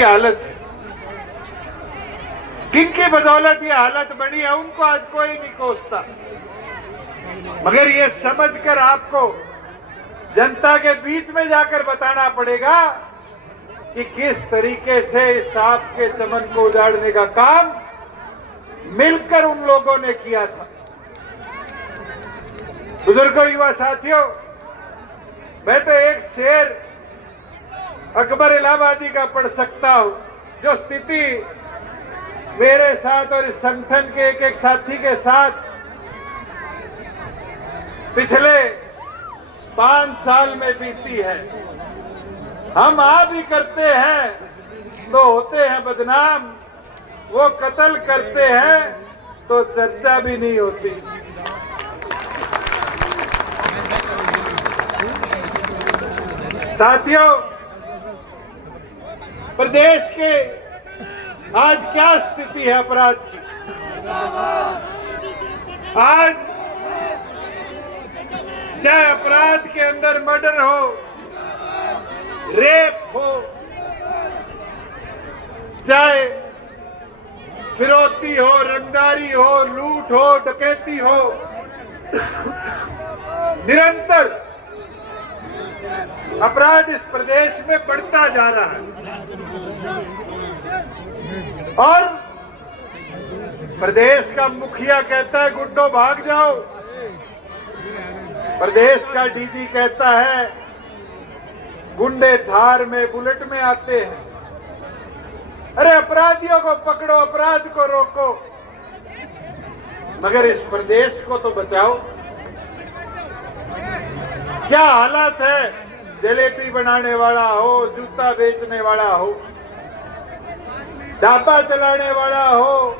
हालत है। किनकी बदौलत ये हालत बनी है उनको आज कोई नहीं कोसता, मगर ये समझकर आपको जनता के बीच में जाकर बताना पड़ेगा कि किस तरीके से इस सांप के चमन को उजाड़ने का काम मिलकर उन लोगों ने किया था। बुजुर्गों, युवा साथियों, मैं तो एक शेर अकबर इलाहाबादी का पढ़ सकता हूं, जो स्थिति मेरे साथ और इस संगठन के एक एक साथी के साथ पिछले 5 साल में बीती है। हम आ भी करते हैं तो होते हैं बदनाम, वो कत्ल करते हैं तो चर्चा भी नहीं होती। साथियों, प्रदेश के आज क्या स्थिति है अपराध की? आज चाहे अपराध के अंदर मर्डर हो, रेप हो, चाहे फिरौती हो, रंगदारी हो, लूट हो, डकैती हो, निरंतर अपराध इस प्रदेश में बढ़ता जा रहा है। और प्रदेश का मुखिया कहता है गुंडों भाग जाओ, प्रदेश का डीजी कहता है गुंडे थार में बुलेट में आते हैं। अरे अपराधियों को पकड़ो, अपराध को रोको, मगर इस प्रदेश को तो बचाओ। क्या हालत है? जलेबी बनाने वाला हो, जूता बेचने वाला हो, ढाबा चलाने वाला हो,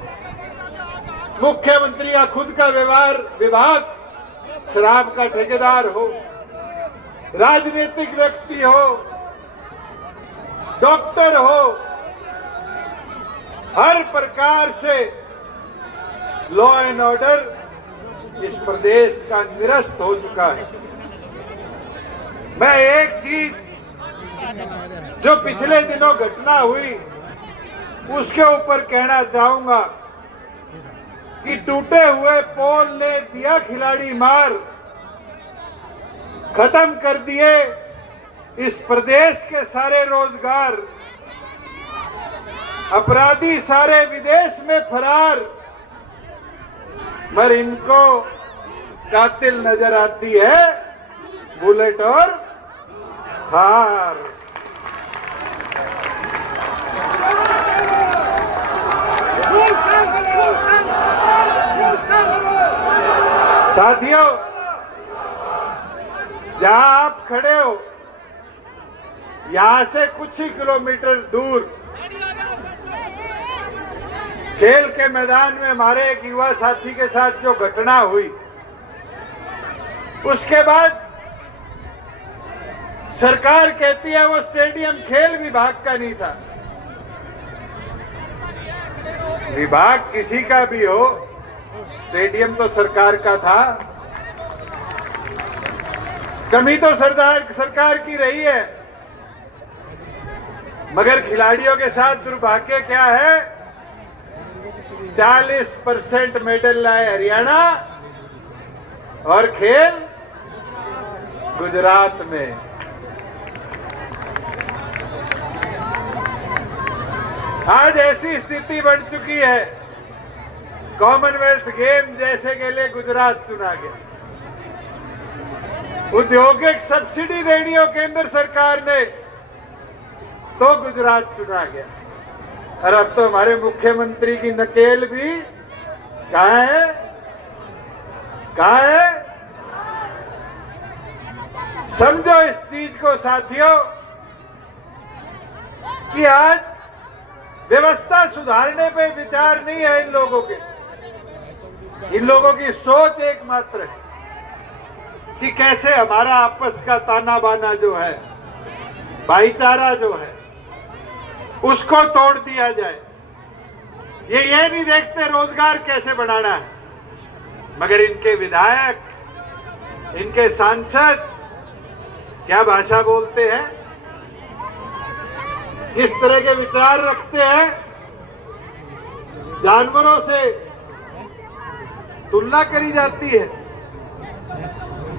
मुख्यमंत्री या खुद का व्यवहार विभाग शराब का ठेकेदार हो, राजनीतिक व्यक्ति हो, डॉक्टर हो, हर प्रकार से लॉ एंड ऑर्डर इस प्रदेश का निरस्त हो चुका है। मैं एक चीज जो पिछले दिनों घटना हुई उसके ऊपर कहना चाहूंगा कि टूटे हुए पोल ने दिया खिलाड़ी मार, खत्म कर दिए इस प्रदेश के सारे रोजगार, अपराधी सारे विदेश में फरार, मगर इनको कातिल नजर आती है बुलेट और थार। साथियों, जहां आप खड़े हो, यहां से कुछ ही किलोमीटर दूर खेल के मैदान में हमारे एक युवा साथी के साथ जो घटना हुई, उसके बाद सरकार कहती है वो स्टेडियम खेल विभाग का नहीं था। विभाग किसी का भी हो, स्टेडियम तो सरकार का था। कमी तो सरकार की रही है, मगर खिलाड़ियों के साथ दुर्भाग्य क्या है? 40% मेडल लाए हरियाणा और खेल गुजरात में। आज ऐसी स्थिति बन चुकी है, कॉमनवेल्थ गेम जैसे के लिए गुजरात चुना गया, औद्योगिक सब्सिडी देनी हो केंद्र सरकार ने तो गुजरात चुना गया, और अब तो हमारे मुख्यमंत्री की नकेल भी कहां है? कहां है? समझो इस चीज को साथियों कि आज व्यवस्था सुधारने पे विचार नहीं है इन लोगों के। इन लोगों की सोच एकमात्र है कि कैसे हमारा आपस का ताना बाना जो है, भाईचारा जो है, उसको तोड़ दिया जाए। ये नहीं देखते रोजगार कैसे बढ़ाना है, मगर इनके विधायक, इनके सांसद क्या भाषा बोलते हैं किस तरह के विचार रखते हैं, जानवरों से तुलना करी जाती है।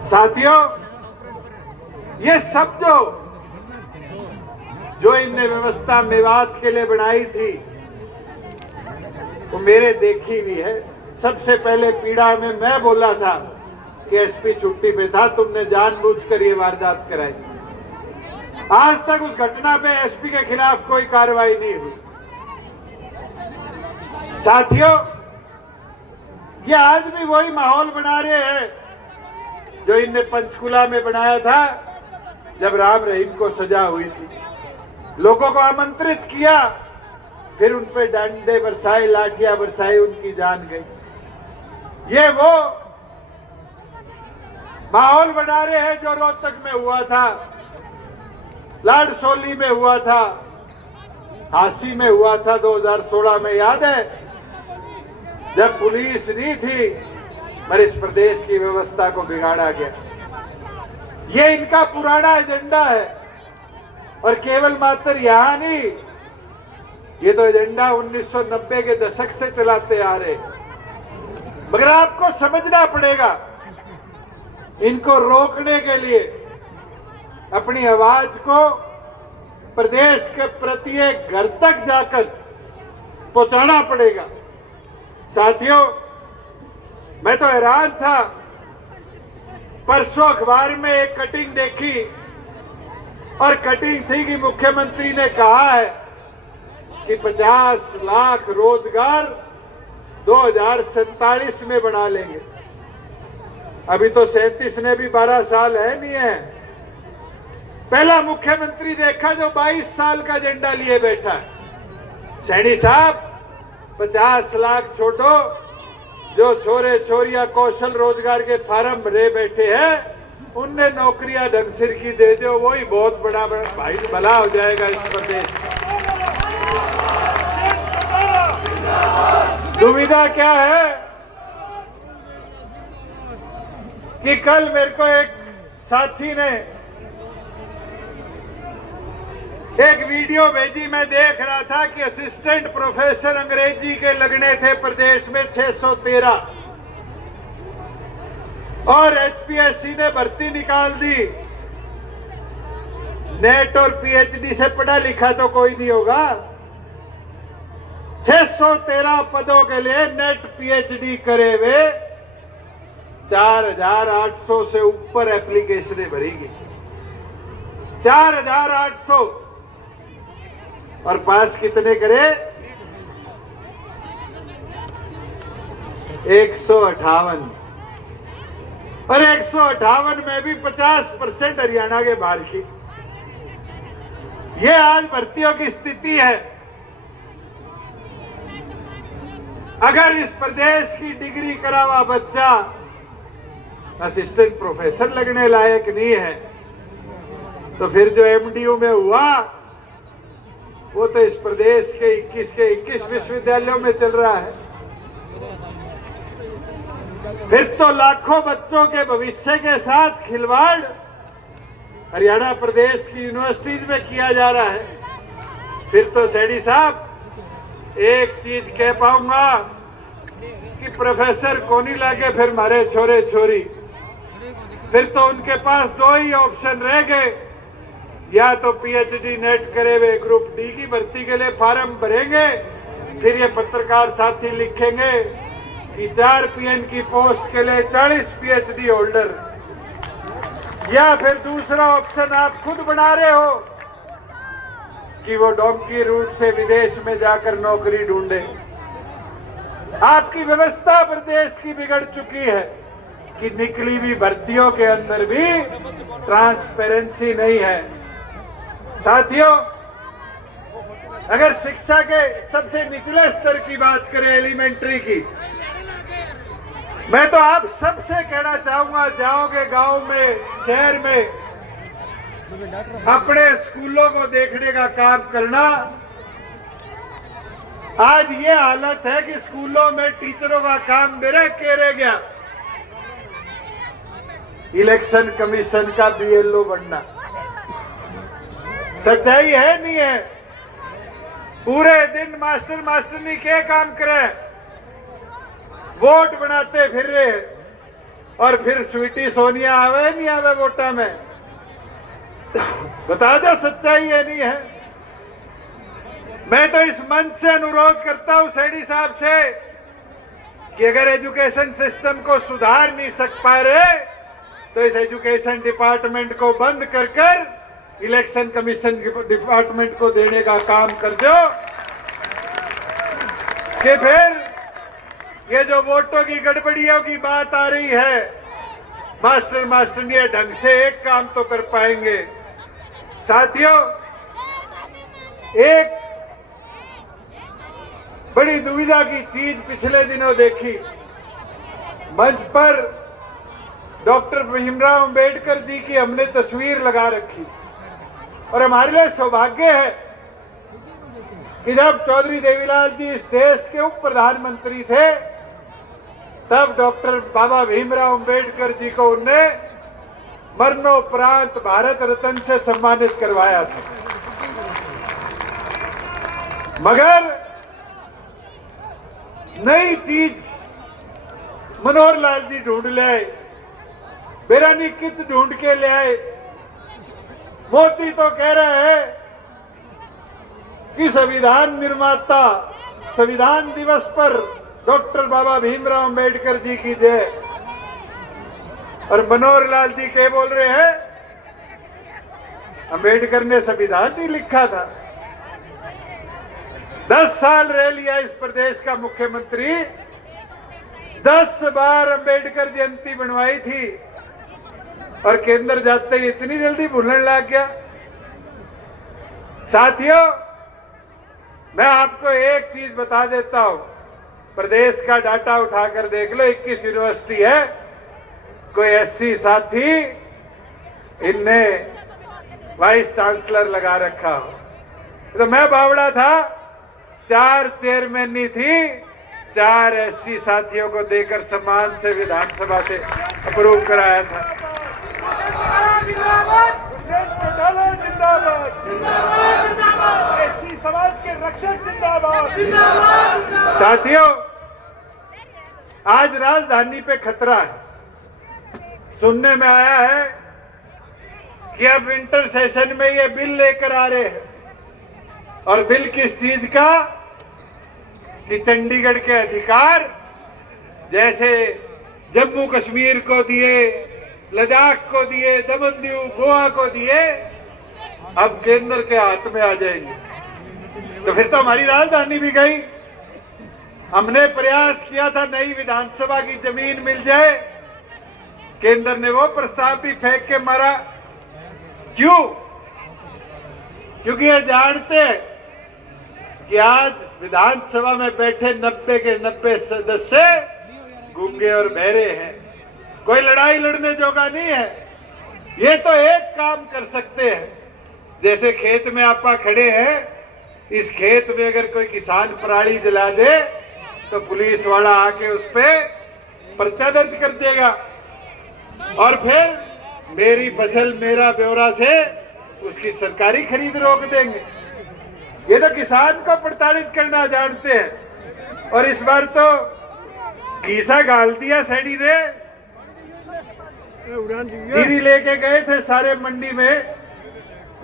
साथियों, ये सब जो इनने व्यवस्था मेवात के लिए बनाई थी वो मेरे देखी भी है। सबसे पहले पीड़ा में मैं बोला था कि एसपी छुट्टी पे था, तुमने जानबूझकर ये वारदात कराई। आज तक उस घटना पे एसपी के खिलाफ कोई कार्रवाई नहीं हुई। साथियों, ये आज भी वही माहौल बना रहे हैं जो इनने पंचकुला में बनाया था जब राम रहीम को सजा हुई थी। लोगों को आमंत्रित किया, फिर उन पे डंडे बरसाए, लाठियां बरसाई, उनकी जान गई। ये वो माहौल बना रहे हैं जो रोहतक में हुआ था, लाडसोली में हुआ था, हांसी में हुआ था 2016 में। याद है जब पुलिस नहीं थी पर इस प्रदेश की व्यवस्था को बिगाड़ा गया। ये इनका पुराना एजेंडा है और केवल मात्र यहां नहीं, ये तो एजेंडा 1990 के दशक से चलाते आ रहे। मगर आपको समझना पड़ेगा, इनको रोकने के लिए अपनी आवाज को प्रदेश के प्रत्येक घर तक जाकर पहुंचाना पड़ेगा। साथियों, मैं तो हैरान था, परसों अखबार में एक कटिंग देखी और कटिंग थी कि मुख्यमंत्री ने कहा है कि 50 लाख रोजगार 2047 में बना लेंगे। अभी तो 37 ने भी 12 साल है नहीं है। पहला मुख्यमंत्री देखा जो 22 साल का एजेंडा लिए बैठा है। सैनी साहब, 50 लाख छोड़ो, जो छोरे छोरियां कौशल रोजगार के फार्म भरे बैठे हैं उनने नौकरियां ढंग सिर की दे दो, वही बहुत बड़ा भाई भला हो जाएगा इस प्रदेश। दुविधा क्या है कि कल मेरे को एक साथी ने एक वीडियो भेजी, मैं देख रहा था कि असिस्टेंट प्रोफेसर अंग्रेजी के लगने थे प्रदेश में 613 और एचपीएससी ने भर्ती निकाल दी। नेट और पीएचडी से पढ़ा लिखा तो कोई नहीं होगा। 613 पदों के लिए नेट पीएचडी करे हुए 4800 से ऊपर एप्लीकेशनें भरी गई। 4800 और पास कितने करे? 158। और 158 में भी 50% हरियाणा के बाहर की। ये आज भर्तियों की स्थिति है। अगर इस प्रदेश की डिग्री करा हुआ बच्चा असिस्टेंट प्रोफेसर लगने लायक नहीं है तो फिर जो एमडीयू में हुआ वो तो इस प्रदेश के 21 विश्वविद्यालयों में चल रहा है। फिर तो लाखों बच्चों के भविष्य के साथ खिलवाड़ हरियाणा प्रदेश की यूनिवर्सिटीज में किया जा रहा है। फिर तो सैनी साहब एक चीज कह पाऊंगा कि प्रोफेसर को नहीं लगे फिर मारे छोरे छोरी। फिर तो उनके पास दो ही ऑप्शन रह गए, या तो पीएचडी नेट करे हुए ग्रुप डी की भर्ती के लिए फार्म भरेंगे, फिर ये पत्रकार साथी लिखेंगे कि 4 पीएन की पोस्ट के लिए 40 पीएचडी होल्डर, या फिर दूसरा ऑप्शन आप खुद बना रहे हो कि वो डोंकी रूट से विदेश में जाकर नौकरी ढूंढे। आपकी व्यवस्था प्रदेश की बिगड़ चुकी है कि निकली हुई भर्तियों के अंदर भी ट्रांसपेरेंसी नहीं है। साथियों, अगर शिक्षा के सबसे निचले स्तर की बात करें, एलिमेंट्री की, मैं तो आप सबसे कहना चाहूंगा, जाओगे गांव में, शहर में, अपने स्कूलों को देखने का काम करना। आज ये हालत है कि स्कूलों में टीचरों का काम मेरे के रह गया, इलेक्शन कमीशन का बीएलओ बनना। सच्चाई है नहीं है? पूरे दिन मास्टर मास्टरनी के काम करे, वोट बनाते फिर रहे, और फिर स्वीटी सोनिया आवे नहीं आवे वोटा में। बता दो सच्चाई है नहीं है। मैं तो इस मंच से अनुरोध करता हूं सैनी साहब से कि अगर एजुकेशन सिस्टम को सुधार नहीं पा रहे तो इस एजुकेशन डिपार्टमेंट को बंद कर इलेक्शन कमीशन डिपार्टमेंट को देने का काम कर दो, कि फिर ये जो वोटों की गड़बड़ियों की बात आ रही है, मास्टर मास्टरनी ढंग से एक काम तो कर पाएंगे। साथियों, एक बड़ी दुविधा की चीज पिछले दिनों देखी, मंच पर डॉक्टर भीमराव अंबेडकर जी की हमने तस्वीर लगा रखी, और हमारे लिए सौभाग्य है कि जब चौधरी देवीलाल जी इस देश के उप प्रधानमंत्री थे तब डॉक्टर बाबा भीमराव अंबेडकर जी को उनने मरणोपरांत भारत रत्न से सम्मानित करवाया था। मगर नई चीज मनोहर लाल जी ढूंढ ले आए, बेरानी कित ढूंढ के ले आए। मोदी तो कह रहा है कि संविधान निर्माता संविधान दिवस पर डॉक्टर बाबा भीमराव अंबेडकर जी की जय, और मनोहर लाल जी क्या बोल रहे हैं, अंबेडकर ने संविधान नहीं लिखा था। 10 साल रह लिया इस प्रदेश का मुख्यमंत्री, 10 बार अंबेडकर जयंती बनवाई थी, और केंद्र जाते ही इतनी जल्दी भूलने लग गया। साथियों, मैं आपको एक चीज बता देता हूं, प्रदेश का डाटा उठाकर देख लो, 21 यूनिवर्सिटी है, कोई ऐसी साथी इनने वाइस चांसलर लगा रखा हो। तो मैं बावड़ा था, 4 चेयरमैन थी, 4 एससी साथियों को देकर सम्मान से विधानसभा से अप्रूव कराया था। एससी समाज के रक्षक जिंदाबाद। साथियों, आज राजधानी पे खतरा है। सुनने में आया है कि अब विंटर सेशन में ये बिल लेकर आ रहे हैं, और बिल किस चीज का, कि चंडीगढ़ के अधिकार जैसे जम्मू कश्मीर को दिए, लद्दाख को दिए, दमन दीव, गोवा को दिए, अब केंद्र के हाथ में आ जाएंगे। तो फिर तो हमारी राजधानी भी गई। हमने प्रयास किया था नई विधानसभा की जमीन मिल जाए, केंद्र ने वो प्रस्ताव भी फेंक के मारा। क्यों? क्योंकि ये जानते हैं कि आज विधानसभा में बैठे 90 के 90 सदस्य गूंगे और बहरे हैं, कोई लड़ाई लड़ने जोगा नहीं है। ये तो एक काम कर सकते हैं, जैसे खेत में आपा खड़े हैं, इस खेत में अगर कोई किसान पराली जला दे तो पुलिस वाला आके उस पर पर्चा दर्ज कर देगा, और फिर मेरी फसल मेरा ब्यौरा से उसकी सरकारी खरीद रोक देंगे। ये तो किसान को प्रताड़ित करना जानते हैं। और इस बार तो घीसा गाल दिया सैनी ने, जीरी लेके गए थे सारे मंडी में।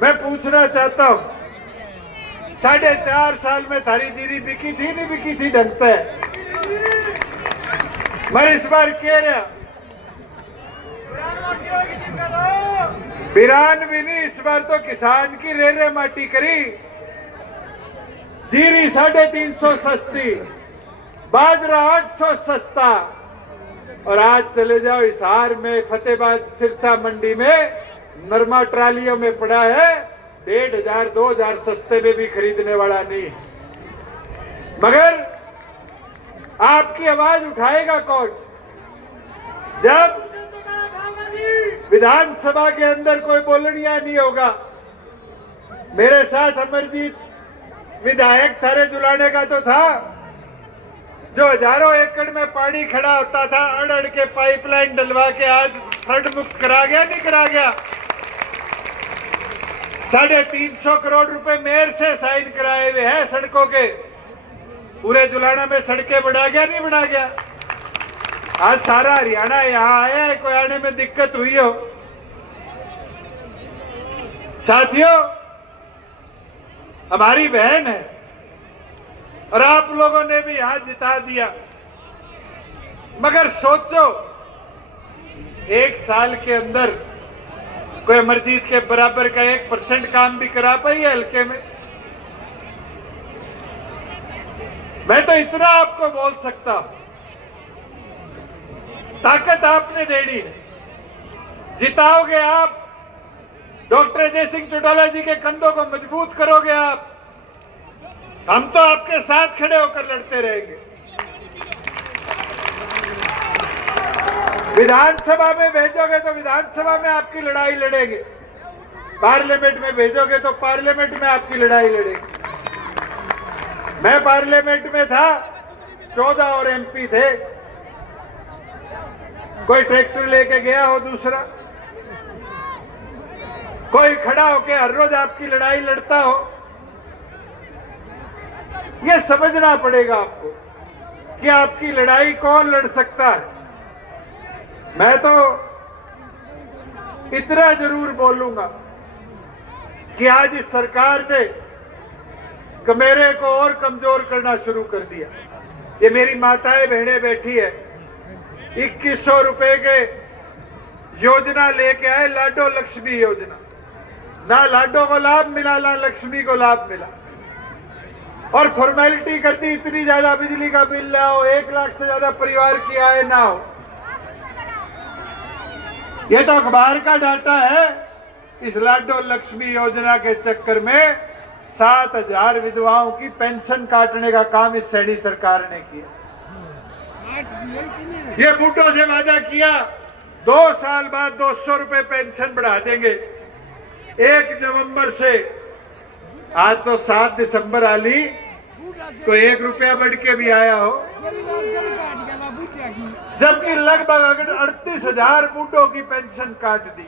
मैं पूछना चाहता हूं, 4.5 साल में थारी जीरी बिकी थी नहीं बिकी थी ढंगता है? मैं इस बार कह रहा बिरान भी नहीं, इस बार तो किसान की रेरे माटी करी। जीरी 350 सस्ती, बाजरा 800 सस्ता, और आज चले जाओ हिसार में, फतेहाबाद सिरसा मंडी में नरमा ट्रालियों में पड़ा है, 1500 2000 सस्ते में भी खरीदने वाला नहीं है। मगर आपकी आवाज उठाएगा कौन? जब विधानसभा के अंदर कोई बोलनिया नहीं होगा। मेरे साथ अमरजीत विधायक थारे जुलाने का तो था, जो हजारों एकड़ में पानी खड़ा होता था, अड़ अड़ के पाइपलाइन डलवा के आज फ्लड मुक्त करा गया नहीं करा गया? 350 करोड़ रुपए मेयर से साइन कराए हुए हैं सड़कों के। पूरे जुलाना में सड़कें बढ़ा गया नहीं बढ़ा गया? आज सारा हरियाणा यहाँ आया है, कोई आने में दिक्कत हुई हो? साथियों, हमारी बहन है और आप लोगों ने भी यहां जिता दिया, मगर सोचो 1 साल के अंदर कोई अमरजीत के बराबर का 1% काम भी करा पाई है हल्के में? मैं तो इतना आपको बोल सकता हूं, ताकत आपने देनी है, जिताओगे आप, डॉक्टर अजय सिंह चौटाला जी के कंधों को मजबूत करोगे आप, हम तो आपके साथ खड़े होकर लड़ते रहेंगे। विधानसभा में भेजोगे तो विधानसभा में आपकी लड़ाई लड़ेंगे, पार्लियामेंट में भेजोगे तो पार्लियामेंट में आपकी लड़ाई लड़ेंगे। मैं पार्लियामेंट में था, 14 और एमपी थे, कोई ट्रैक्टर लेके गया हो दूसरा, कोई खड़ा होके हर रोज आपकी लड़ाई लड़ता हो। यह समझना पड़ेगा आपको कि आपकी लड़ाई कौन लड़ सकता है। मैं तो इतना जरूर बोलूंगा कि आज इस सरकार ने कमेरे को और कमजोर करना शुरू कर दिया। ये मेरी माताएं बहनें बैठी है, 2100 रुपए के योजना लेके आए, लाडो लक्ष्मी योजना। ना लाडो को लाभ मिला ना लक्ष्मी को लाभ मिला, और फॉर्मेलिटी कर दी, इतनी ज्यादा बिजली का बिल ना हो, 1 लाख से ज्यादा परिवार की आय ना हो। यह तो अखबार का डाटा है। इस लाडो लक्ष्मी योजना के चक्कर में 7000 विधवाओं की पेंशन काटने का काम इस सैनी सरकार ने किया। ये बूढ़ों से वादा किया 2 साल बाद 200 रुपए पेंशन बढ़ा देंगे 1 नवंबर से। आज तो 7 दिसंबर आली, तो 1 रुपया बढ़ के भी आया हो, जबकि लगभग 38,000 बूढ़ों की पेंशन काट दी।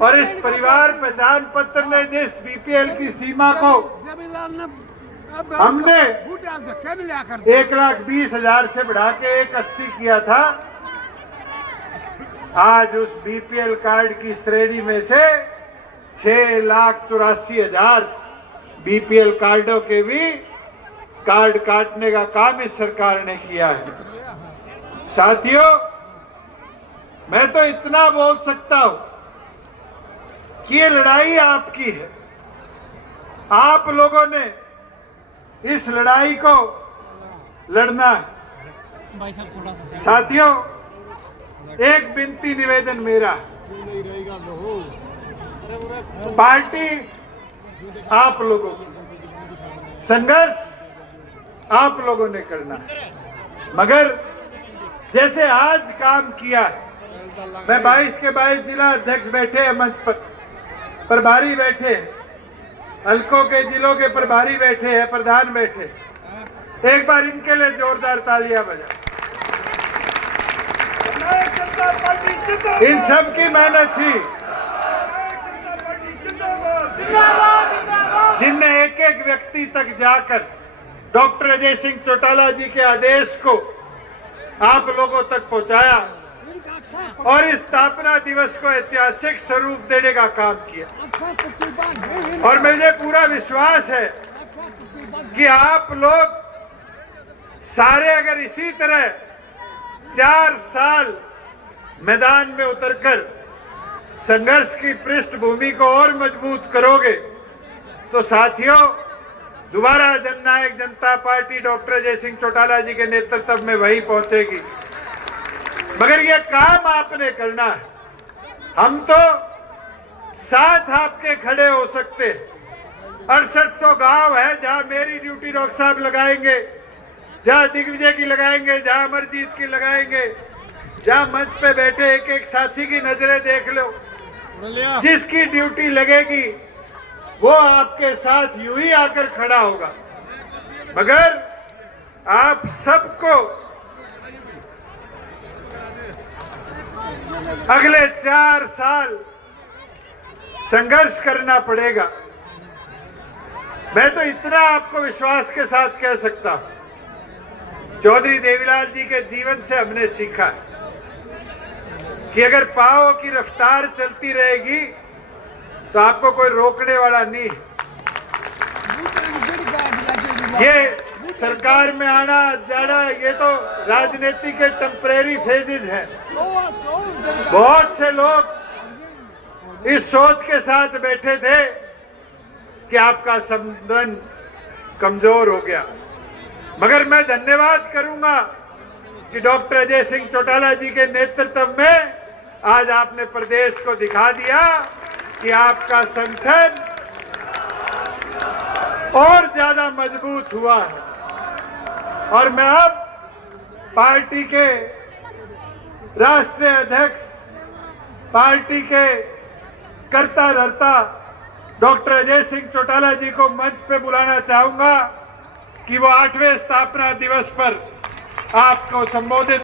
और इस परिवार पहचान पत्र ने जिस बीपीएल की सीमा को हमने 1,20,000 से बढ़ा के 1,80,000 किया था, आज उस बीपीएल कार्ड की श्रेणी में से 6,84,000 बीपीएल कार्डों के भी कार्ड काटने का काम इस सरकार ने किया है। साथियों, मैं तो इतना बोल सकता हूं कि ये लड़ाई आपकी है। आप लोगों ने इस लड़ाई को लड़ना है। साथियों, एक विनती निवेदन मेरा, पार्टी आप लोगों को, संघर्ष आप लोगों ने करना, मगर जैसे आज काम किया है, मैं 22 के 22 जिला अध्यक्ष बैठे हैं मंच पर, प्रभारी बैठे हैं, हल्कों के जिलों के प्रभारी बैठे हैं, प्रधान बैठे। एक बार इनके लिए जोरदार तालियां बजाएं। इन सब की मेहनत थी, जिनने एक एक व्यक्ति तक जाकर डॉक्टर अजय सिंह चौटाला जी के आदेश को आप लोगों तक पहुंचाया और इस स्थापना दिवस को ऐतिहासिक स्वरूप देने का काम किया। और मुझे पूरा विश्वास है कि आप लोग सारे अगर इसी तरह 4 साल मैदान में उतरकर संघर्ष की पृष्ठभूमि को और मजबूत करोगे तो साथियों, दोबारा जननायक जनता पार्टी डॉक्टर अजय सिंह चौटाला जी के नेतृत्व में वही पहुंचेगी। मगर यह काम आपने करना है। हम तो साथ आपके खड़े हो सकते। 6800 गांव है जहां मेरी ड्यूटी डॉक्टर साहब लगाएंगे, जहां दिग्विजय की लगाएंगे, जहां अमरजीत की लगाएंगे, जहां मंच पे बैठे एक एक साथी की नजरें देख लो। जिसकी ड्यूटी लगेगी वो आपके साथ यूं ही आकर खड़ा होगा। मगर आप सबको अगले 4 साल संघर्ष करना पड़ेगा। मैं तो इतना आपको विश्वास के साथ कह सकता हूं, चौधरी देवीलाल जी के जीवन से हमने सीखा है कि अगर पांव की रफ्तार चलती रहेगी तो आपको कोई रोकने वाला नहीं। ये सरकार में आना जाना ये तो राजनीति के टेम्परेरी फेजेज हैं। बहुत से लोग इस सोच के साथ बैठे थे कि आपका संबंध कमजोर हो गया, मगर मैं धन्यवाद करूंगा कि डॉक्टर अजय सिंह चौटाला जी के नेतृत्व में आज आपने प्रदेश को दिखा दिया कि आपका संगठन और ज्यादा मजबूत हुआ है। और मैं अब पार्टी के राष्ट्रीय अध्यक्ष, पार्टी के कर्ता धर्ता डॉक्टर अजय सिंह चौटाला जी को मंच पे बुलाना चाहूंगा कि वो 8वें स्थापना दिवस पर आपको संबोधित